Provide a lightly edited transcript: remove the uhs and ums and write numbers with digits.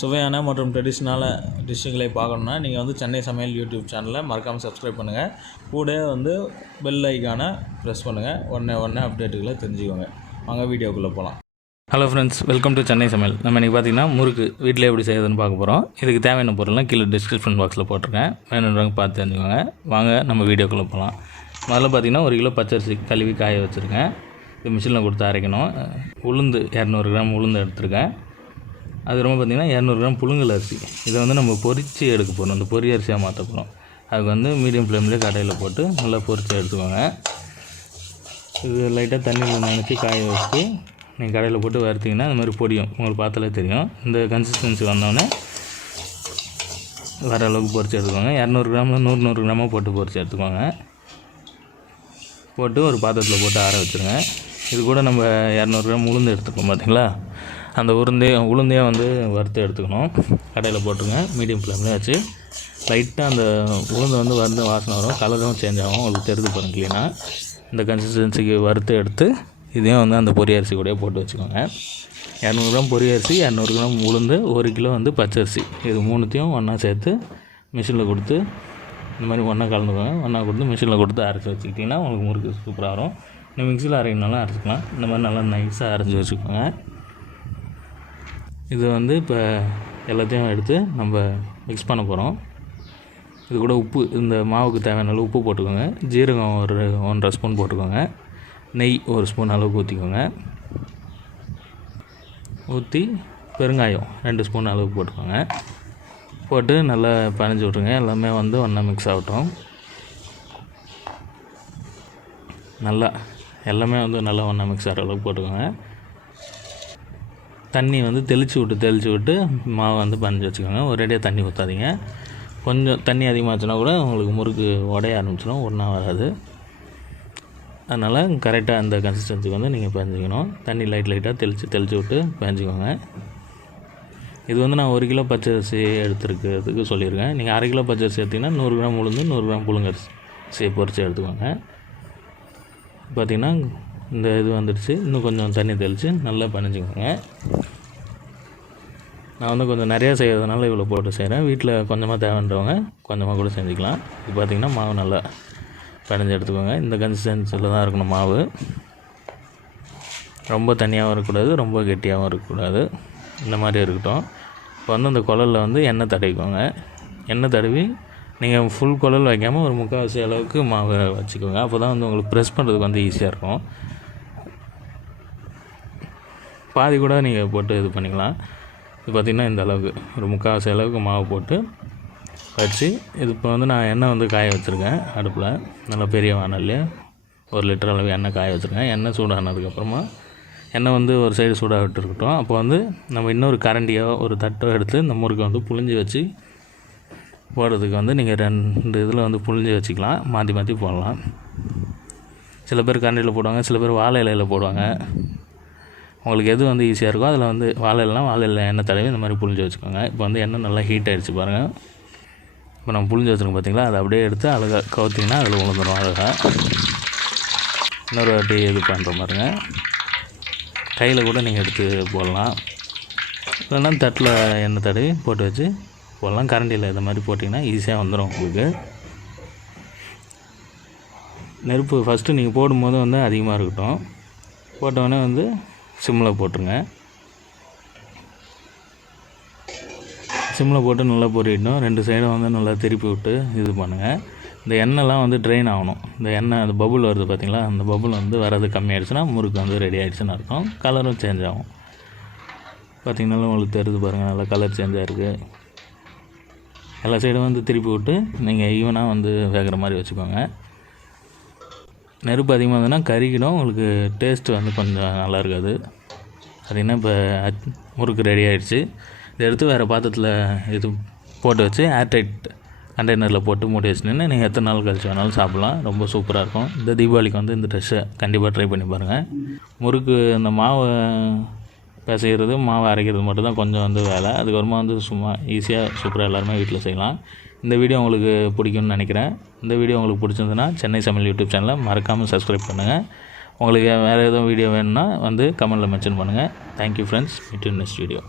சுவையான மற்றும் ட்ரெடிஷ்னலான டிஷ்ஷுகளை பார்க்கணுன்னா நீங்கள் வந்து சென்னை சமையல் யூடியூப் சேனலை மறக்காமல் சப்ஸ்கிரைப் பண்ணுங்கள். கூட வந்து பெல் ஐக்கானை ப்ரெஸ் பண்ணுங்கள். உடனே அப்டேட்டுகளை தெரிஞ்சுக்கோங்க. வாங்க வீடியோக்குள்ளே போகலாம். Hello friends, welcome to Chennai சமையல். நம்ம இன்றைக்கி பார்த்திங்கன்னா முறுக்கு வீட்டில் எப்படி செய்யுதுன்னு பார்க்க போகிறோம். இதுக்கு தேவையான பொருள்லாம் கீழே டிஸ்கிரிப்ஷன் பாக்ஸில் போட்டிருக்கேன். வேணுன்றவங்க பார்த்து தெரிஞ்சுக்கோங்க. வாங்க நம்ம வீடியோக்குள்ளே போகலாம். முதல்ல பார்த்திங்கன்னா 1 கிலோ பச்சரிசி கழுவி காய வச்சுருக்கேன். இது மிஷினில் கொடுத்து அரைக்கணும். உளுந்து 200 கிராம் உளுந்து எடுத்துருக்கேன். அதுக்கப்புறமா பார்த்திங்கன்னா 200 கிராம் புழுங்கல் அரிசி. இதை வந்து நம்ம பொரித்து எடுக்க போகிறோம். இந்த பொரி அரிசியாக மாற்ற போகிறோம். அதுக்கு வந்து மீடியம் ஃப்ளேம்லேயே கடையில் போட்டு நல்லா பொரித்து எடுத்துக்கோங்க. இது லைட்டாக தண்ணியில் நினச்சி காய வச்சு நீங்கள் கடையில் போட்டு வறுத்திங்கன்னா இந்த மாதிரி பொடியும் உங்களுக்கு பார்த்தாலே தெரியும். இந்த கன்சிஸ்டன்சி வந்தோடனே வர அளவுக்கு பொரித்து எடுத்துக்கோங்க. 200 கிராமில் 100 கிராமாக போட்டு பொரித்து எடுத்துக்கோங்க. போட்டு ஒரு பாத்திரத்தில் போட்டு ஆற வச்சுருங்க. இது கூட நம்ம 200 கிராம் உளுந்து எடுத்துக்கோம் பார்த்திங்களா, அந்த உளுந்தையே வந்து வறுத்து எடுத்துக்கணும். கடையில் போட்டுருங்க. மீடியம் ஃப்ளேம்லேயே வச்சு லைட்டாக அந்த உளுந்து வந்து வறுத்து வாசனை வரும். கலரும் சேஞ்ச் ஆகும். உங்களுக்கு தெரிஞ்சு பாருங்க க்ளீனாக. இந்த கன்சிஸ்டன்சிக்கு வறுத்து எடுத்து இதையும் வந்து அந்த பொரி அரிசி கூட போட்டு வச்சுக்கோங்க. 200 கிராம் பொரி அரிசி, 200 கிராம் உளுந்து, 1 கிலோ வந்து பச்சரிசி, இது மூணுத்தையும் ஒன்றா சேர்த்து மிஷினில் கொடுத்து இந்த மாதிரி ஒன்றா கலந்துக்கோங்க. ஒன்றா கொடுத்து மிஷினில் கொடுத்து அரைச்சி வச்சுக்கிட்டிங்கன்னா உங்களுக்கு முறுக்கு சூப்பராக வரும். நீங்கள் மிக்சியில் அரைக்கணுனாலும் அரைச்சிக்கலாம். இந்த மாதிரி நல்லா நைஸாக அரைச்சி வச்சுக்கோங்க. இது வந்து இப்போ எல்லாத்தையும் எடுத்து நம்ம மிக்ஸ் பண்ண போகிறோம். இது கூட உப்பு, இந்த மாவுக்கு தேவையான அளவு உப்பு போட்டுக்கோங்க. ஜீரகம் ஒரு 1.5 ஸ்பூன் போட்டுக்கோங்க. நெய் 1 ஸ்பூன் அளவுக்கு ஊற்றிக்கோங்க. ஊற்றி பெருங்காயம் 2 ஸ்பூன் அளவுக்கு போட்டுக்கோங்க. போட்டு நல்லா பனைஞ்சி விட்ருங்க. எல்லாமே வந்து ஒன்றா மிக்ஸ் ஆகட்டும். நல்லா எல்லாமே வந்து நல்லா ஒன்றா மிக்ஸ் ஆகிற அளவுக்கு போட்டுக்கோங்க. தண்ணி வந்து தெளித்து விட்டு மாவை வந்து பனைஞ்சி வச்சுக்கோங்க. ஒரேடியாக தண்ணி ஊற்றாதீங்க. கொஞ்சம் தண்ணி அதிகமாகச்சுன்னா கூட உங்களுக்கு முறுக்கு உடைய ஆரம்பிச்சிடும், ஒன்றா வராது. அதனால் கரெக்டாக அந்த கன்சிஸ்டன்சிக்கு வந்து நீங்கள் பஞ்சிக்கணும். தண்ணி லைட்டாக தெளித்து விட்டு பஞ்சிக்கோங்க. இது வந்து நான் 1 கிலோ பச்சரிசி எடுத்துருக்கிறதுக்கு சொல்லியிருக்கேன். நீங்கள் 1/2 கிலோ பச்சரிசி எடுத்திங்கன்னா 100 கிராம் உளுந்து, 100 கிராம் புழுங்கரிசி பொரித்து எடுத்துக்கோங்க. பார்த்திங்கன்னா இந்த இது வந்துடுச்சு. இன்னும் கொஞ்சம் தண்ணி தெளித்து நல்லா பனைஞ்சிக்கோங்க. நான் வந்து கொஞ்சம் நிறையா செய்கிறதுனால இவ்வளோ போட்டு செய்கிறேன். வீட்டில் கொஞ்சமாக தேவைன்றவங்க கொஞ்சமாக கூட செஞ்சுக்கலாம். இது பார்த்திங்கன்னா மாவு நல்லா பனைஞ்சி எடுத்துக்கோங்க. இந்த கன்சிஸ்டன்சியில் தான் இருக்கணும் மாவு. ரொம்ப தண்ணியாகவும் இருக்கக்கூடாது, ரொம்ப கெட்டியாகவும் இருக்கக்கூடாது. இந்த மாதிரி இருக்கட்டும். இப்போ வந்து அந்த குழலில் வந்து எண்ணெய் தடவிக்கோங்க. எண்ணெய் தடவி நீங்கள் ஃபுல் குழல் வைக்காமல் ஒரு 3/4 அளவுக்கு மாவு வச்சுக்கோங்க. அப்போ தான் வந்து உங்களுக்கு ப்ரெஸ் பண்ணுறதுக்கு வந்து ஈஸியாக இருக்கும். பாதி கூட நீங்கள் போட்டு இது பண்ணிக்கலாம். இது பார்த்திங்கன்னா இந்த அளவுக்கு ஒரு 3/4 அளவுக்கு மாவு போட்டு வச்சு, இது இப்போ வந்து நான் எண்ணெய் வந்து காய வச்சுருக்கேன் அடுப்பில். நல்லா பெரிய வானல்லே 1 லிட்டர் அளவு எண்ணெய் காய வச்சுருக்கேன். எண்ணெய் சூடானதுக்கப்புறமா எண்ணெய் வந்து ஒரு சைடு சூடாக விட்டுருக்கட்டும். அப்போ வந்து நம்ம இன்னொரு கரண்டியோ ஒரு தட்டோ எடுத்து இந்த முறுக்கை வந்து புழிஞ்சி வச்சு போடுறதுக்கு வந்து நீங்கள் 2 இதில் வந்து புழிஞ்சி வச்சுக்கலாம். மாற்றி போடலாம். சில பேர் கரண்டியில் போடுவாங்க, சில பேர் வாழை இலையில் போடுவாங்க. உங்களுக்கு எது வந்து ஈஸியாக இருக்கோ அதில் வந்து வாழை இலையில் எண்ணெய் தடவி இந்த மாதிரி புழிஞ்சி வச்சுக்கோங்க. இப்போ வந்து எண்ணெய் நல்லா ஹீட் ஆகிடுச்சு பாருங்கள். இப்போ நம்ம புழிஞ்சி வச்சுருக்கோம் பார்த்திங்களா, அதை அப்படியே எடுத்து அழகாக கவுத்திங்கன்னா அதில் விழுந்துடும் அழகாக. இன்னொரு வாட்டி இது பண்ணுற மாதிரிங்க. கையில் கூட நீங்கள் எடுத்து போடலாம். இல்லைன்னா தட்டில் எண்ணெய் தடவி போட்டு வச்சு போடலாம். கரண்டியில் இந்த மாதிரி போட்டிங்கன்னா ஈஸியாக வந்துடும் உங்களுக்கு. நெருப்பு ஃபஸ்ட்டு நீங்கள் போடும்போது வந்து அதிகமாக இருக்கட்டும். போட்டோடனே வந்து சிம்மில் போட்டுருங்க. சிம்மில் போட்டு நல்லா பொரியிடணும். 2 சைடும் வந்து நல்லா திருப்பி விட்டு இது பண்ணுங்கள். இந்த எண்ணெய்லாம் வந்து ட்ரெயின் ஆகணும். இந்த எண்ணெய் அந்த பபுள் வருது பார்த்திங்களா, அந்த பபுள் வந்து வரது கம்மியாகிடுச்சுன்னா முறுக்கு வந்து ரெடி ஆகிடுச்சுன்னு அர்த்தம். கலரும் சேஞ்ச் ஆகும். பார்த்திங்கனாலும் உங்களுக்கு தெரியுது பாருங்கள், நல்லா கலர் சேஞ்ச் ஆகிருக்கு. எல்லா சைடும் வந்து திருப்பி விட்டு நீங்கள் ஈவனாக வந்து வேகிற மாதிரி வச்சுக்கோங்க. நெருப்பு அதிகமாக இருந்ததுன்னா கறிக்கிடும், உங்களுக்கு டேஸ்ட்டு வந்து கொஞ்சம் நல்லா இருக்காது. அது என்ன, இப்போ முறுக்கு ரெடி ஆகிடுச்சு. இதை எடுத்து வேறு பாத்திரத்தில் இது போட்டு வச்சு ஏர்டைட் கண்டெய்னரில் போட்டு மூடி வச்சுன்னு நீங்கள் எத்தனை நாள் கழிச்சு வேணாலும் சாப்பிட்லாம். ரொம்ப சூப்பராக இருக்கும். இந்த தீபாவளிக்கு வந்து இந்த டிஷ்ஷை கண்டிப்பாக ட்ரை பண்ணி பாருங்கள். முறுக்கு இந்த மாவை பிசைகிறது, மாவு அரைக்கிறது மட்டும் தான் கொஞ்சம் வந்து வேலை. அதுக்கப்புறமா வந்து சும்மா ஈஸியாக சூப்பராக எல்லாருமே வீட்டில் செய்யலாம். இந்த வீடியோ உங்களுக்கு பிடிக்கும்னு நினைக்கிறேன். இந்த வீடியோ உங்களுக்கு பிடிச்சிருந்துன்னா சென்னை சமையல் யூடியூப் சேனலை மறக்காமல் சப்ஸ்கிரைப் பண்ணுங்கள். உங்களுக்கு வேறு எதுவும் வீடியோ வேணும்னா வந்து கமெண்ட்டில் மென்ஷன் பண்ணுங்கள். Thank you friends. Meet you next video.